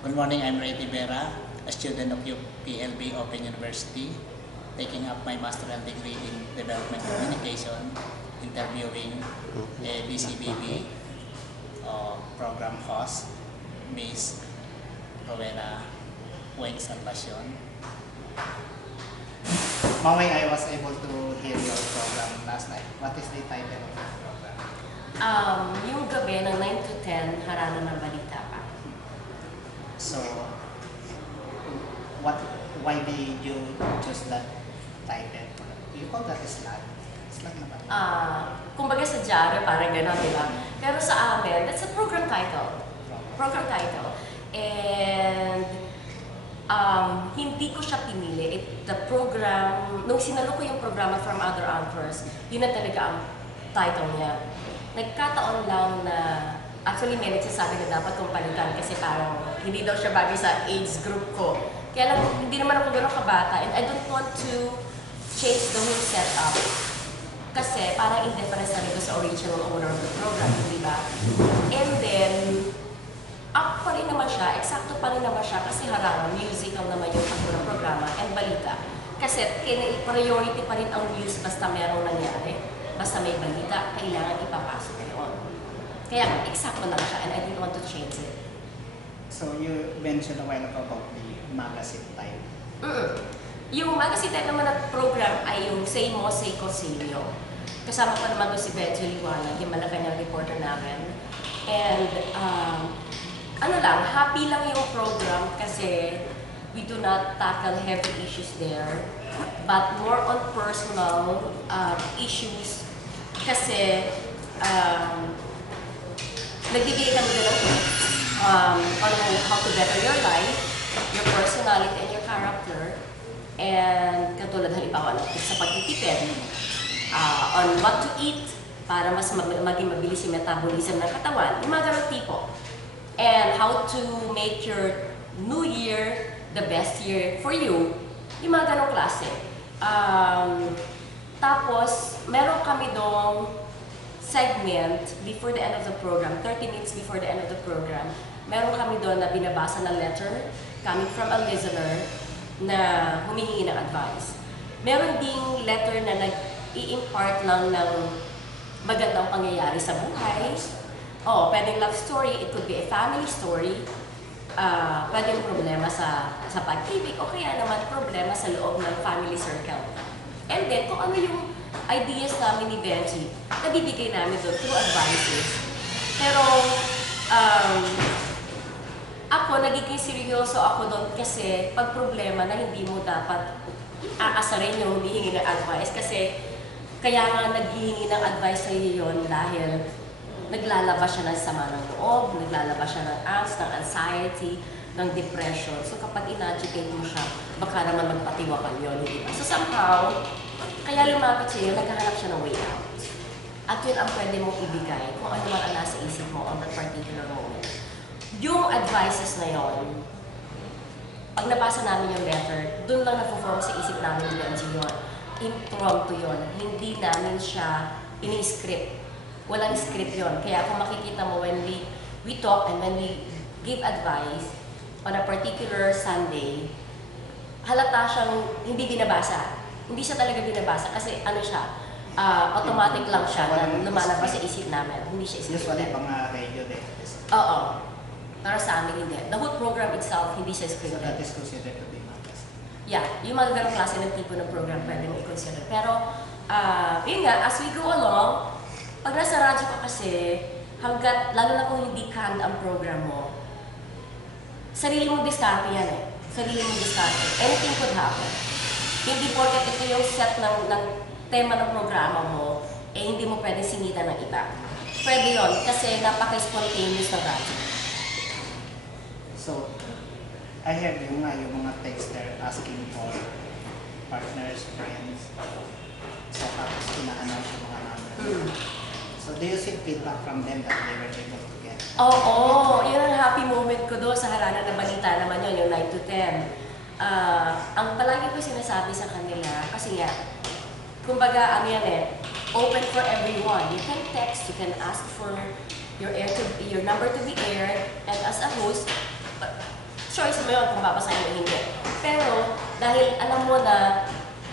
Good morning, I'm Ray Tibera, a student of UPLB Open University, taking up my master's degree in Development Communication, interviewing a BCBB program host, Ms. Rowena Weng Salvacion. Maway, I was able to hear your program last night. What is the title of the program? Yung gabi ng 9 to 10, harana ng balita pa. So, why did you choose that title? You call that slang? Slang naman. Kumbaga sa dyaryo, parang gano'n, di ba? Pero sa amin, that's a program title. Program title. And hindi ko siya pinili. The program, nung sinalo ko yung programa from other anchors, yun na talaga ang title niya. Nagkataon lang na, actually may nagsasabi na dapat kong palitan kasi parang hindi daw siya bagay sa age group ko. Kaya lang, hindi naman ako gano'ng kabata and I don't want to change the whole setup. Kasi parang indifference na rin sa original owner of the program, di ba? And then, up pa rin naman siya, eksakto pa rin naman siya kasi harang, musical naman yung takbo ng programa and balita. Kasi priority pa rin ang news basta merong nangyari, basta may balita, kailangan ipapasok yun. Kaya eksakto lang siya and I didn't want to change it. So you mentioned a while ago about the magazine type. Yung magazine type naman na program ay yung Say Mo, Say Consilio. Kasama ko naman doon si Benji Liwanag, yung Malacanang reporter namin. And happy lang yung program kasi we do not tackle heavy issues there, but more on personal issues kasi nagbibigay kami doon ng tips on how to better your life, your personality, and your character. And katulad halimbawa ng tips sa pagtitipid, on what to eat para mas maging mabilis yung metabolism ng katawan, yung mga ganong tipo. And how to make your new year the best year for you, yung mga ganong klase. Tapos, meron kami dong segment before the end of the program, 30 minutes before the end of the program, meron kami doon na binabasa na letter coming from a listener na humihingi ng advice. Meron ding letter na nag-i-impart lang ng magandang pangyayari sa buhay. Pwedeng love story, it could be a family story, pwedeng problema sa pag-ibig, o kaya naman problema sa loob ng family circle. And then, kung ano yung ideas namin ni Benji, nabibigay namin doon through advices. Pero, ako, nagiging seryoso ako doon kasi pag problema na hindi mo dapat aasarin yung humihingi ng advice kasi kaya nga naghihingi ng advice sa iyo yun dahil naglalabas siya ng sama ng loob, naglalabas siya ng angst, ng anxiety, ng depression. So kapag in-educate mo siya, baka naman magpatiwakal yun, hindi ba? So somehow, kaya lumapit siya yun, naghahanap siya ng way out. At yun ang pwede mong ibigay kung ano man ang nasa isip mo on that particular moment. Yung advices na yun, pag nabasa namin yung letter, dun lang na-form sa isip namin ni Benji yun. Impromptu yun. Hindi namin siya ini-script. Walang script yun. Kaya kung makikita mo when we talk and when we give advice on a particular Sunday, halata siyang hindi binabasa. Hindi siya talaga binabasa kasi ano siya, automatic lang siya na lumalabas sa isip namin. Hindi siya scripted. Usually pang radio din. Oo. Para sa amin hindi. The whole program itself, hindi siya scripted. So that is considered to be magazine. Yeah, yung mga ganong klase ng tipo ng program pwede mo i-consider. Pero, yun nga, as we go along, pag nasa radyo ka kasi, hanggat, lalo na kung hindi canned ang program mo, sarili mong diskarte yan eh. Sarili mong diskarte. Anything could happen. Hindi porket ito yung set ng tema ng programa mo, eh hindi mo pwede singitan ng iba. Pwede yun, kasi napaka-spontaneous ng radyo. So, I heard yung mga texter asking for partners, friends. So, tapos ina-announce yung mga number. So, do you see feedback from them that they were able to get? Oo, yun ang happy moment ko doon sa harana ng balita naman yun, yung 9 to 10. Ang palagi ko sinasabi sa kanila, kasi nga, kumbaga, open for everyone. You can text, you can ask for your number to be aired, and as a host, choice mo yun kung babasahin o hindi. Pero, dahil alam mo na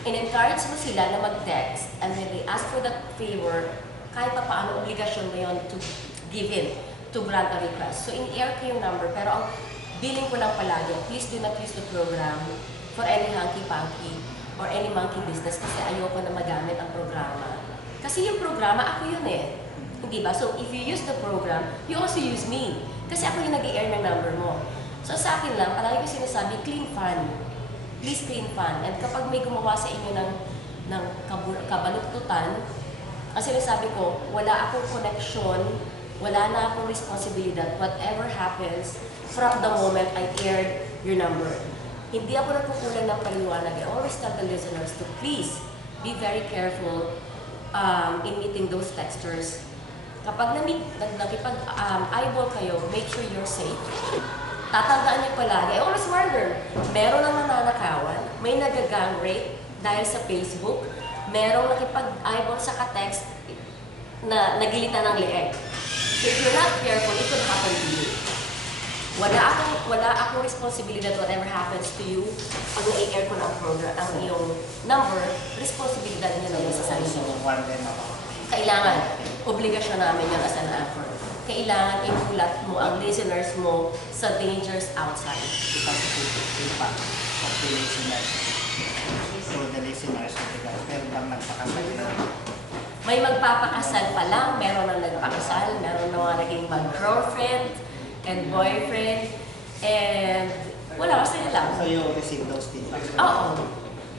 in-encourage mo sila na mag-text and then they ask for that favor, kahit pa paano obligasyon mo yun to give in, to grant a request. So, in-air ko yung number, pero ang billing ko lang palagi, please do not use the program for any hanky-panky or any monkey business kasi ayoko na magamit ang programa. Kasi yung programa, ako yun eh. Hindi ba? So, if you use the program, you also use me. Kasi ako yung nag-i-air ng number mo. So, sa akin lang, palagi ko sinasabi, clean fund. Please clean fund. And kapag may gumawa sa inyo ng kabaluktutan, ang sinasabi ko, wala akong connection, wala na akong responsibilidad. Whatever happens, from the moment I aired your number. Hindi ako nagkukulang ng paliwanag. I always tell the listeners to please be very careful in meeting those texters. Kapag nakipag-eyeball kayo, make sure you're safe. Tatandaan niyo palagi, I always warn them, meron ang nananakawan, may nag-gang rape dahil sa Facebook, merong nakipag-eyeball sa ka-text na nagilitan ng leeg. So if you're not careful, it could happen to you. Wala akong responsibilidad whatever happens to you. Pag na-air ko ng program, ang iyong number, responsibilidad niyo na yun sa sarili mo. Kailangan, obligasyon namin yun as an anchor. Kailangan imulat mo ang listeners mo sa dangers outside. Because of the impact of the listeners. So the listeners, meron bang nagpakasal na? May magpapakasal pa lang, meron na nagpakasal, meron na mga naging mag-girlfriend and boyfriend, and wala, masaya lang. So you receive those feedbacks? Oo.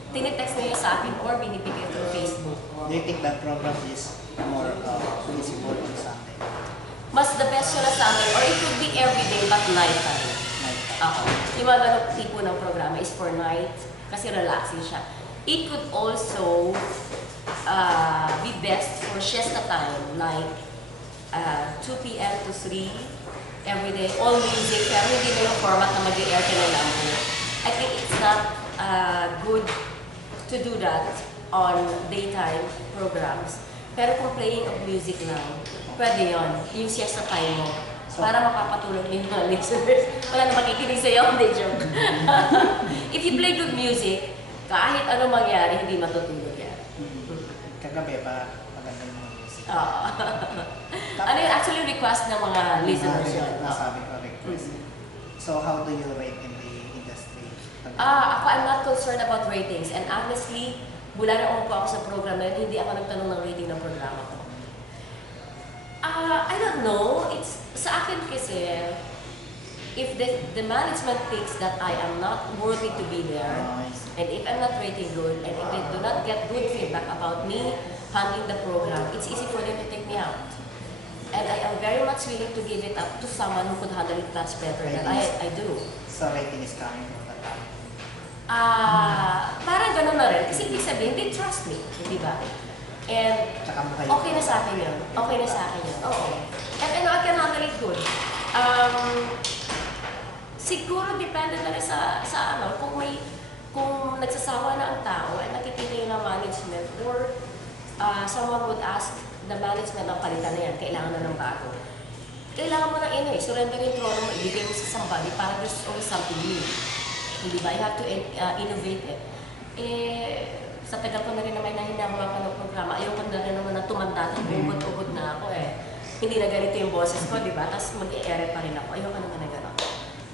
Tinitext nila sa akin or binibigay through Facebook. Do you think that program is more visible on Sunday? Mas the best siya na sa amin, or it could be everyday but nighttime. Ako. Yung mga ganong tipo ng programa is for night, kasi relaxing siya. It could also be best for siesta time, like 2 p.m. to 3 every day, all music, pero hindi na yung format na mag-i-air ka ng number. I think it's not good to do that on daytime programs. Pero kung playing of music lang, pwede yun. Yung siesta time mo. Para mapapatulog yung mga listeners. Wala na makikinig sa'yo, hindi joke. If you play good music, kahit ano mangyari, hindi matutulog yan. Kagabi pa, maganda yung music. Ano yung actually request ng mga listeners yun? Nasabi ko request. So how do you rate in the industry? Ako, I'm not concerned about ratings. And honestly, mula na umupo ako sa program na yun, hindi ako nagtanong ng rating ng programa ko. I don't know. It's sa akin kasi, if the management thinks that I am not worthy to be there, and if I'm not rating good, and if they do not get good feedback about me handling the program, it's easy for them to take me out. And I am very much willing to give it up to someone who could handle it much better than I do. So rating is coming from the top? Parang gano'n na rin. Kasi ibig sabihin, they trust me. Di ba? And okay na sa akin yun. Okay na sa akin yun. Oo. And I can handle it good. Siguro depende na rin sa ano, kung nagsasawa na ang tao at nakikita yun ng management or someone would ask the management ng palitan na yan, kailangan na ng bago. Kailangan mo na surrender yung trono mo, ibigay mo sa somebody para there's always something new. Hindi ba? You have to innovate it. Sa tagal ko na rin naman na hinahawakan ng programa, ayoko na rin naman na tumanda at ubod-ubod na ako Hindi na ganito yung boses ko, di ba? Tapos mag-i-ere pa rin ako. Ayoko naman na gano'n.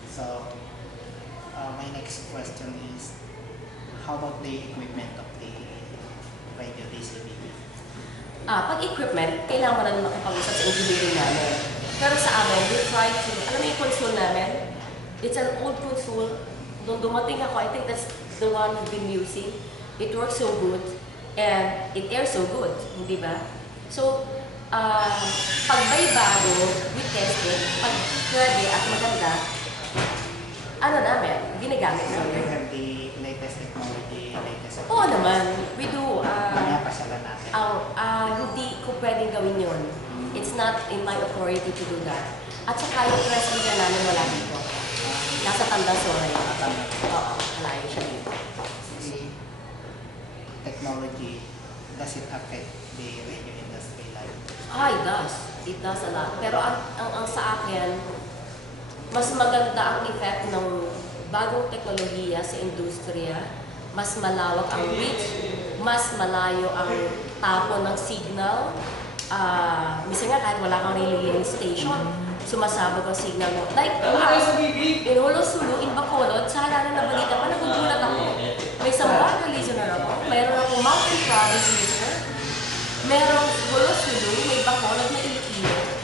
So, my next question is, how about the equipment of the radio DCBB? Pag equipment, kailangan mo na makipag-usap sa engineering namin. Pero sa amin, we try to, alam mo yung console namin? It's an old console. Nung dumating ako, I think that's the one we've been using. It works so good and it airs so good, hindi ba? So, pag may bago, we test it. Pag pwede at maganda, ano namin, ginagamit So, namin. you have the latest technology, latest... Oo naman, we do. Kaya pasyalan natin. Hindi ko pwedeng gawin yun. It's not in my authority to do that. At saka yung press media namin wala dito. Nasa Tandasora yun. Oo, malayo siya dito. Technology, does it affect the radio industry like? It does. It does a lot. Pero ang sa akin, mas maganda ang effect ng bagong teknolohiya sa industriya, mas malawak ang reach, mas malayo ang tapon ng signal. Minsan nga kahit wala kang relay station, sumasabog ang signal mo. Like, in Hulosulu, in Bacolod, sa halalan na balita pa, nagugulat ako. May Zamboanga listener ako, mayroon akong Mountain Province listener, merong Hulosulu, may Bacolod, may Iloilo,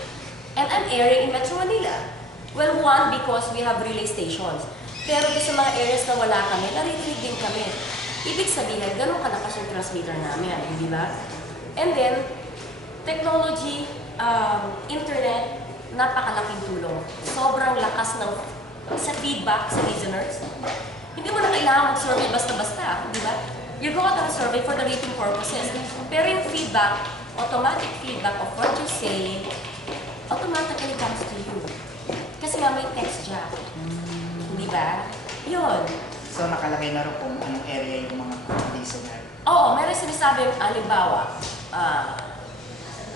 and I'm airing in Metro Manila. Well, one, because we have relay stations. Pero sa mga areas na wala kami, naririnig din kami. Ibig sabihin, ganun kalakas yung transmitter namin, di ba? And then, technology, internet, napakalaking tulong. Sobrang lakas ng sa feedback sa listeners. Hindi mo na kailangan mag-survey basta-basta, di ba? You go out on a survey for the rating purposes. Pero yung feedback, automatic feedback of what you say, automatically comes to you. Kasi nga may text dyan. Di ba? Yun. So nakalagay na rin kung anong area yung mga listener. Oo, meron sinasabi yung halimbawa,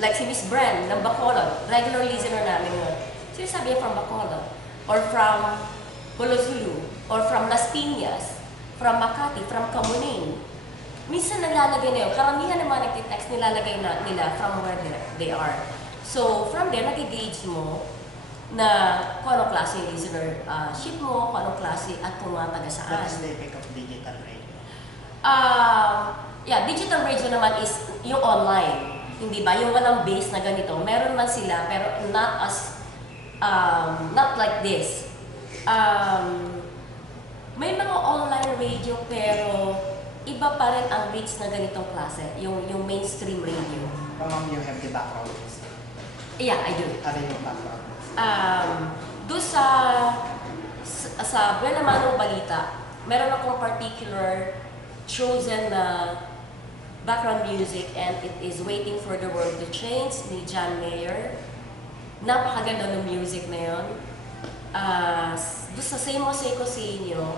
like si Miss Bren ng Bacolod, regular listener namin yun. Sinasabi niya from Bacolod, or from Hulosulu, or from Las Piñas, from Makati, from Camuning. Minsan nalalagay na yun. Karamihan naman nagtitext, nilalagay na nila from where they are. So, from there, nag-gauge mo na kung anong klase yung listenership mo, kung anong klase at kung mga taga saan. What is the effect of digital radio? Yeah, digital radio naman is yung online. Hindi ba? Yung walang base na ganito. Meron man sila, pero not like this. May mga online radio, pero iba pa rin ang reach na ganitong klase. Yung mainstream radio. Ma'am, you have the background. Yeah, I do. Ano yung background? Doon sa Buena Manong Balita, meron akong particular chosen na background music, and it is Waiting for the World to Change ni John Mayer. Napakaganda ng music na yun. Doon sa Same Mosaico sa inyo,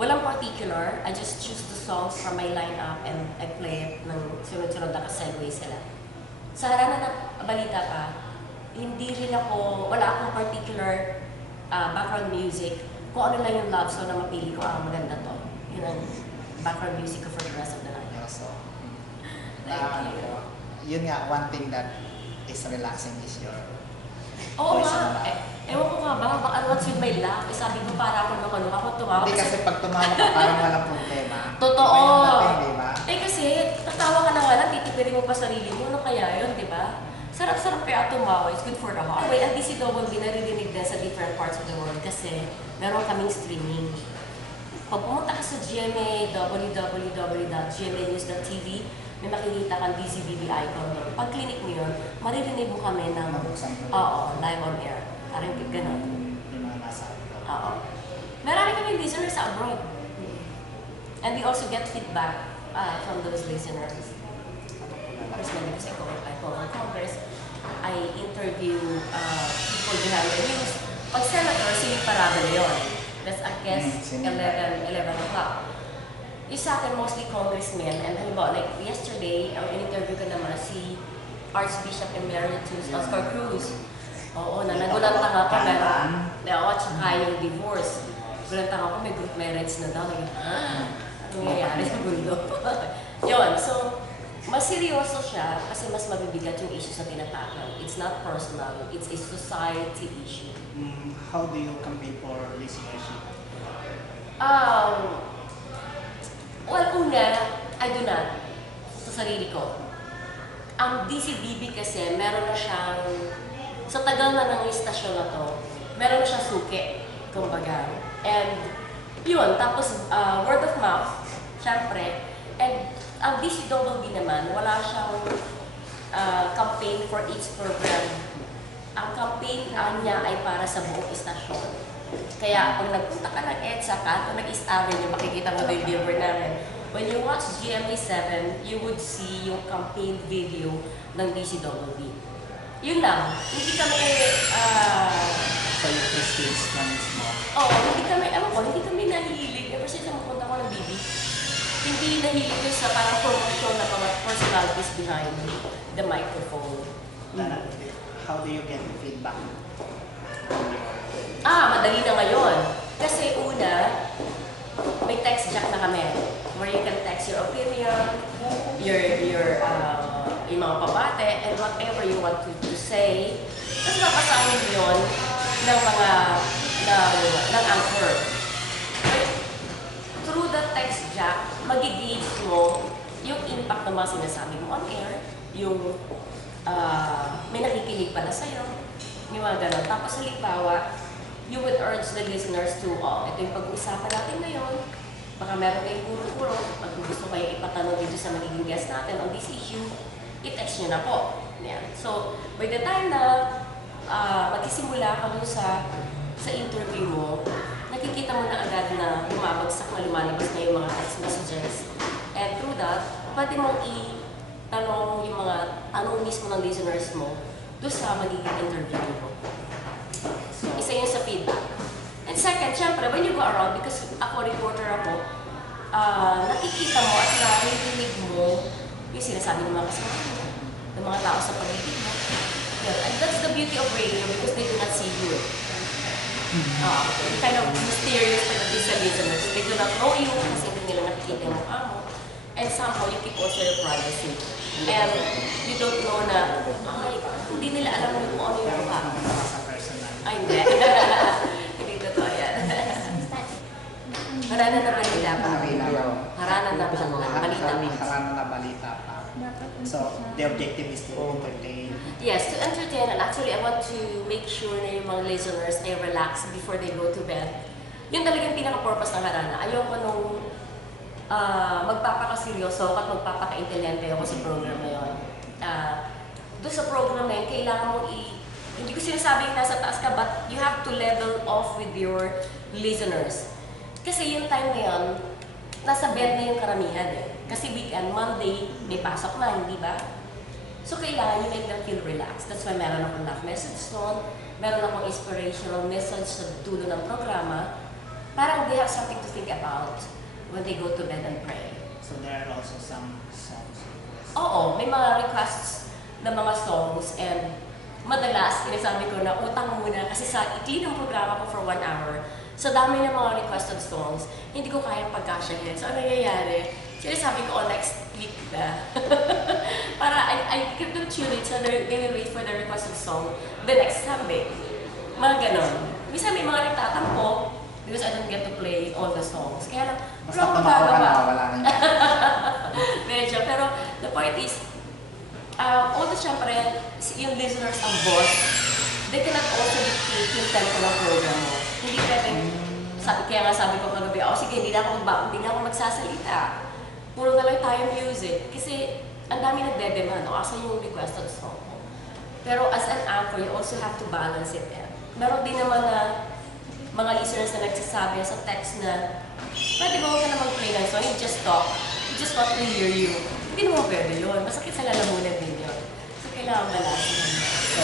walang particular. I just choose the songs from my lineup and I play it ng sunod-sunod na ka-segue sila. Sa haranan na balita pa, hindi rin ako, wala akong particular background music. Kung ano lang yung love song na mapili ko, maganda to. Yun ang background music ko for the rest of the night. So, Thank you. Yun nga, one thing that is relaxing is your Oo voice nga. and laugh. Ewan ko nga ba, baka what's with my laugh? Sabi ko para ako naman, ako tumawa. Hindi kasi pag tumawa ka parang walang problema. Totoo. Iba yung dating, di ba? Kasi, tatawa ka na nga lang, titipirin mo pa sarili mo. Ano kaya yun, di ba? Sarap-sarap kaya tumawa. It's good for the heart. Anyway, ang DCWB naririnig din sa different parts of the world kasi meron kaming streaming. Pag pumunta ka sa GMA, www.gmanews.tv, may makikita kang DCBB icon doon. Pag clinic mo yun, maririnig mo kami ng live on air. Parang gano'n. Yung mga nasa abroad. Oo. Marami kami listeners sa abroad. And we also get feedback from those listeners. Personally, kasi ako on Congress, I interview people behind the news. Pag senator, si Parabel yun. That's I guess 11 o'clock. Yung sa akin, mostly congressmen. And halimbawa, like yesterday, ang in-interview ko naman si Archbishop Emeritus Oscar Cruz. Oo, nagulantang ako meron. Oo, tsaka yung divorce. Gulantang ako, may group marriage na daw. Ano nangyayari sa mundo? Yun, so, mas seryoso siya kasi mas mabibigat yung issues na tinatakal. It's not personal, it's a society issue. How do you campaign for listenership? Well, una, I do not. Sa sarili ko. Ang DCBB kasi, meron na siyang, sa tagal na ng istasyon na to, meron na siyang suki, kumbaga. And, yun, tapos word of mouth, syempre. And, ang DCWB naman, wala siyang campaign for each program. Ang campaign niya ay para sa buong istasyon. Kaya kung nagpunta ka ng EDSA ka, kung nag-East Avenue, makikita mo yung billboard namin. When you watch GMA 7, you would see yung campaign video ng DCWB. Yun lang. Hindi kami, So yung prestige na mismo? hindi kami nahihilig. Ever since mapunta ko ng BB, hindi nahihilig yun sa parang promotion na mga personalities behind the microphone. How do you get feedback? Madali na ngayon. Kasi una, may text jack na kami where you can text your opinion, yung mga pabate, and whatever you want to say. Tapos mapasahin yun ng anchor. Through the text jack, magigauge mo yung impact ng mga sinasabi mo on air, yung may nakikinig pala sa'yo, yung mga ganun. Tapos halimbawa, you would urge the listeners to, ito yung pag-uusapan natin ngayon, baka meron kayong puro-puro, at kung gusto kayo ipatanong dito sa magiging guest natin on this issue, i-text nyo na po. Yan. So, by the time na magsisimula ka dun sa interview mo, nakikita mo na agad na bumabagsak na lumalabas na yung mga text messages. And through that, pwede mong i-tanong yung mga tanong mismo ng listeners mo doon sa magiging interview mo. So, isa yun sa feedback. And second, syempre, when you go around, because ako reporter ako, nakikita mo at narinig mo yung sinasabi ng mga kasama mo, ng mga tao sa paligid mo. Yeah, and that's the beauty of radio because they do not see you. Kind of mysterious pag natin sa listeners. They do not know you kasi hindi nila nakikita yung mukha mo. And somehow, you keep also your privacy. And you don't know na, hindi nila alam kung ano yung mukha. Ay, hindi. Hindi totoo yan. Haranan na balita pa. Haranan na balita pa. Haranan na balita pa. So, the objective is to entertain. Yes, to entertain. And actually, I want to make sure na yung mga listeners ay relax before they go to bed. Yun talagang pinaka-purpose ng Harana. Ayoko nung magpapakaseryoso at magpapaka-intelligente ako sa program na yun. Doon sa program na yun, kailangan mong hindi ko sinasabing nasa taas ka, but you have to level off with your listeners. Kasi yung time na yun, nasa bed na yung karamihan eh. Kasi weekend, Monday, may pasok na, hindi ba? So kailangan you make them feel relaxed. That's why meron akong love message doon, meron akong inspirational message sa dulo ng programa. Parang they have something to think about when they go to bed and pray. So there are also some songs. Oo, may mga requests na mga songs, and madalas, sinasabi ko na utang muna kasi sa ikli ng programa ko for 1 hour, sa dami ng mga requested songs, hindi ko kayang pagkasyahin. So, ano nangyayari? Sinasabi ko, next week na. Para I give them tune it so they will wait for the requested song the next Sunday. Mga ganon. Minsan may mga nagtatampo because I don't get to play all the songs. Kaya lang, Basta tumawa ka na, wala na yun. Medyo. Pero the point is, although syempre, yung listeners ang boss, they cannot also dictate yung tempo ng program mo. Hindi pwedeng, kaya nga sabi ko kagabi, sige, hindi na ako magsasalita. Puro na lang tayo music. Kasi ang dami nagde-demand, asa yung requested song mo. Pero as an anchor, you also have to balance it. Meron din naman na mga listeners na nagsasabi sa text na, pwede ba huwag ka na mag-play ng song, you just talk. You just want to hear you. Hindi naman pwede yun. Masakit sa lalamunan din yun. So, kailangan balance yun. So,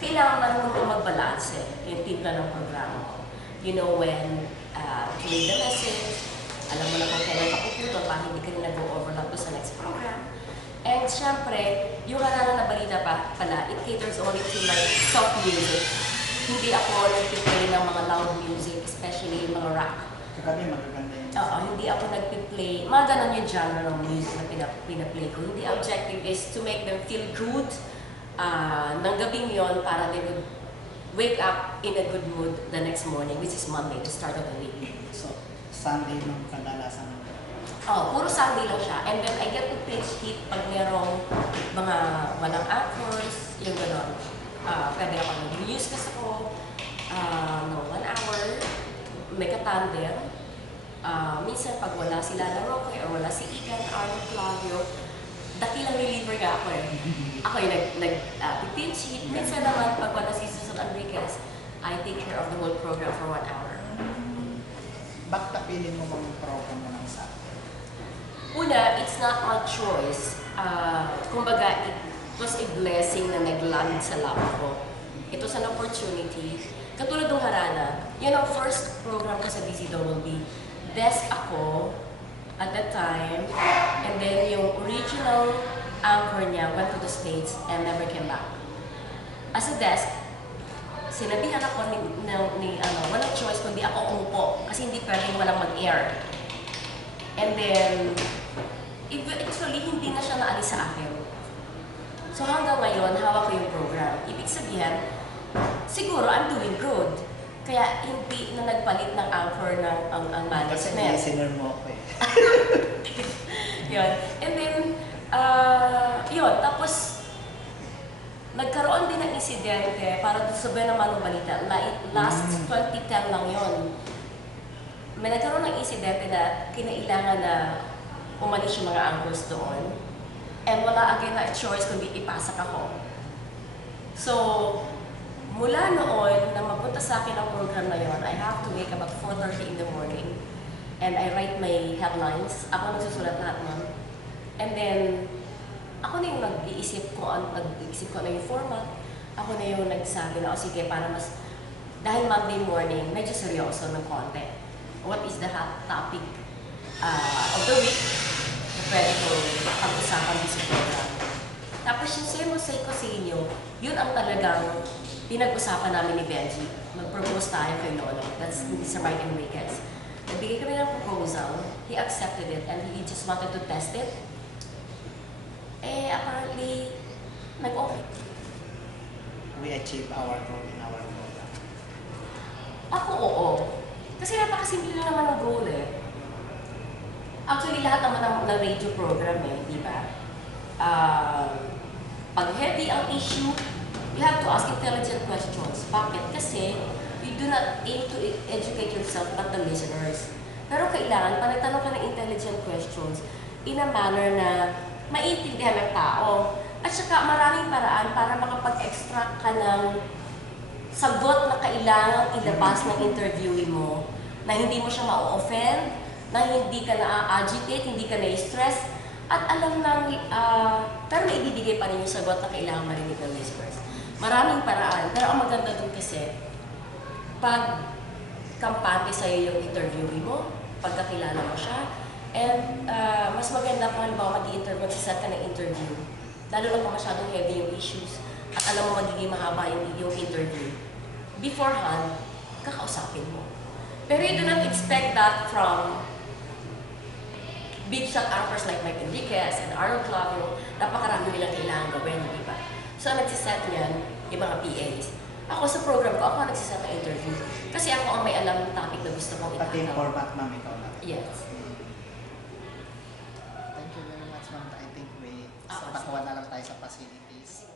kailangan marunong kang mag-balance yung timpla ng programa mo. You know when to read the message, alam mo na kung kailan ka puputol para hindi ka rin nag-overlap sa next program. And syempre, yung Harana na balita pala, it caters only to like soft music. Hindi ako nagpiplay ng mga loud music, especially yung mga rock. Kagabi magaganda yun. Oo, hindi ako nagpiplay. Mga ganun yung genre ng music na pinaplay ko. Hindi objective is to make them feel good ng gabing yon para they would wake up in a good mood the next morning, which is Monday, the start of the week. So, Sunday ng kadalasan. Puro Sunday lang siya. And then I get to pitch hit pag merong mga walang actors, yung gano'n. Pwede ako nag-news kasi ako ng 1 hour, may katandem. Minsan pag wala sila na Roque or wala si Igan, Arnold, Claudio, dakilang reliever nga ako eh. Ako yung nag-pitch hit. Minsan naman pag wala si Susan Enriquez, I take care of the whole program for 1 hour. Bakit napili mo mag-program mo ng Saturday? Una, it's not my choice. Kumbaga, it was a blessing na nag-land sa lap ko. It was an opportunity. Katulad ng Harana, yun ang first program ko sa DCWB. Desk ako at that time, and then yung original anchor niya went to the States and never came back. As a desk, sinabihan ako walang choice kundi ako umupo kasi hindi pwedeng walang mag-air. And then, eventually, hindi na siya naalis sa akin. So hanggang ngayon, hawak ko yung program. Ibig sabihin, siguro I'm doing good. Kaya hindi na nagpalit ng anchor ng ang Kasi management. listener mo ako eh. Yun. And then, yun. Tapos, nagkaroon din ng insidente para sabihin naman ng balita. Last 2010 lang yun. May nagkaroon ng insidente na kinailangan na umalis yung mga anchors doon. And wala again na choice kundi ipasak ako. So, mula noon na mapunta sa akin ang program na yon, I have to wake up at 4:30 in the morning. And I write my headlines. Ako nagsusulat lahat nun. And then, ako na yung nag-iisip ko na yung format. Ako na yung nagsabi na, sige, para mas, dahil Monday morning, medyo seryoso ng konti. What is the hot topic of the week? Pwede ko pag-usapan din sa program. Tapos yung say ko sa inyo, yun ang talagang pinag-usapan namin ni Benji. Mag-propose tayo kay Lolo. That's Mr. Mike Enriquez. Nagbigay kami ng proposal, he accepted it, and he just wanted to test it. Apparently, nag-okay. We achieve our goal in our program. Ako, oo. Kasi napakasimple lang naman ang goal eh. Actually, lahat naman ng radio program eh, di ba? Pag heavy ang issue, you have to ask intelligent questions. Bakit? Kasi you do not aim to educate yourself but the listeners. Pero kailangan, pag nagtanong ka ng intelligent questions, in a manner na maintindihan ng tao. At saka maraming paraan para makapag-extract ka ng sagot na kailangan ilabas ng interviewee mo, na hindi mo siya ma-offend, na hindi ka na-agitate, hindi ka na-stress, at alam ng, pero naibibigay pa rin yung sagot na kailangan marinig ng listeners. Maraming paraan, pero ang maganda dun kasi, pag kampante sa'yo yung interviewee mo, pagkakilala mo siya, and mas maganda kung halimbawa mag-set ka ng interview, lalo na kung masyadong heavy yung issues, at alam mo magiging mahaba yung interview, beforehand, kakausapin mo. Pero you do not expect that from big shot anchors like Mike Enriquez and Arnold Clavio. Napakarami nilang kailangan gawin, di ba? So, ang nagsiset niyan, yung mga PAs. Ako sa program ko, ako ang nagsiset ng interview. Kasi ako ang may alam ng topic na gusto kong Pati yung itanong. format, ma'am, ikaw na. Yes. Thank you very much, ma'am. I think sapat na lang tayo sa facilities.